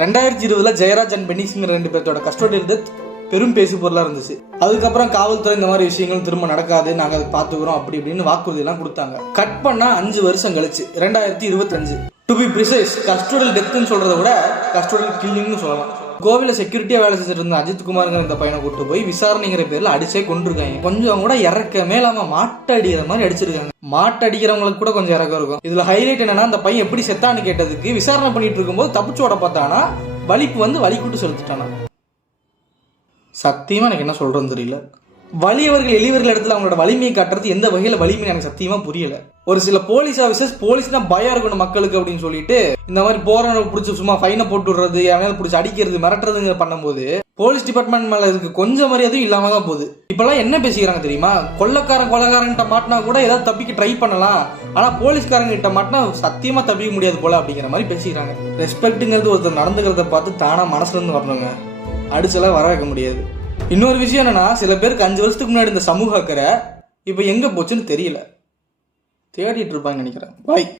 2020 Jayaraj and பென்னிசிங்கிற 2 பேர்த்தோட custodial death பெரும் பேசு பொருளாக இருந்துச்சு. அதுக்கப்புறம் காவல்துறை இந்த மாதிரி விஷயங்கள் திரும்ப நடக்காது, நாங்கள் அதை பார்த்துக்கிறோம் அப்படி இப்படின்னு வாக்குறுதியெல்லாம் கொடுத்தாங்க. கட் பண்ணால் 5 வருஷம் கழிச்சு 2025 டு பி ப்ரிசைஸ், கஸ்டோடியல் டெத்துன்னு சொல்றதை விட கஸ்டோடியல் கில்லிங்னு சொல்லலாம். கோவில செக்யூரிட்டியா வேலை செஞ்சுட்டு இருந்த அஜித் குமார்ங்கிற இந்த பையனை கூட்டு போய் விசாரணைங்கிற பேர்ல அடிச்சே கொண்டிருக்காங்க. கொஞ்சம் கூட இறக்க மேலாம மாட்டை அடிக்கிற மாதிரி அடிச்சிருக்காங்க. மாட்டை அடிக்கிறவங்களுக்கு கூட கொஞ்சம் இறக்கம் இருக்கும். இதுல ஹைலைட் என்னன்னா, அந்த பையன் எப்படி செத்தான்னு கேட்டதுக்கு விசாரணை பண்ணிட்டு இருக்கும்போது தப்பிச்சோட பார்த்தானா வலிப்பு வந்து வலி கூட்டு செலுத்திட்டானா. சத்தியமா எனக்கு என்ன சொல்றேன்னு தெரியல. வலியவர்கள் எளியவர்கள் இடத்துல அவங்களோட வலிமையை காட்டுறது எந்த வகையில வலிமை எனக்கு சத்தியமா புரியல. ஒரு சில போலீஸ் ஆஃபீஸர்ஸ் போலீஸ்னா பயம் இருக்கணும் மக்களுக்கு அப்படின்னு சொல்லிட்டு இந்த மாதிரி போறவனை பிடிச்சி சும்மா ஃபைனை போட்டு விடுறது, யாரையாவது பிடிச்சி அடிக்கிறது, மிரட்டுறதுங்க பண்ணும்போது போலீஸ் டிபார்ட்மெண்ட் மேல இதுக்கு கொஞ்சம் மரியாதையும் இல்லாம தான் போகுது. இப்பெல்லாம் என்ன பேசிக்கிறாங்க தெரியுமா? கொள்ளக்காரங்கிட்ட மாட்டினா கூட ஏதாவது தப்பிக்க ட்ரை பண்ணலாம், ஆனா போலீஸ்காரங்க கிட்ட மாட்டினா சத்தியமா தப்பிக்க முடியாது போல அப்படிங்கிற மாதிரி பேசிக்கிறாங்க. ரெஸ்பெக்ட்ங்கிறது ஒருத்தர் நடந்துக்கிறத பார்த்து தானா மனசுல இருந்து வரணுங்க, அடிச்செல்லாம் வர வைக்க முடியாது. இன்னொரு விஷயம் என்னன்னா, சில பேருக்கு 5 வருஷத்துக்கு முன்னாடி இந்த சமூக அக்கறை இப்ப எங்க போச்சுன்னு தெரியல, தேடிட்டு இருப்பாங்க நினைக்கிறேன். பாய்.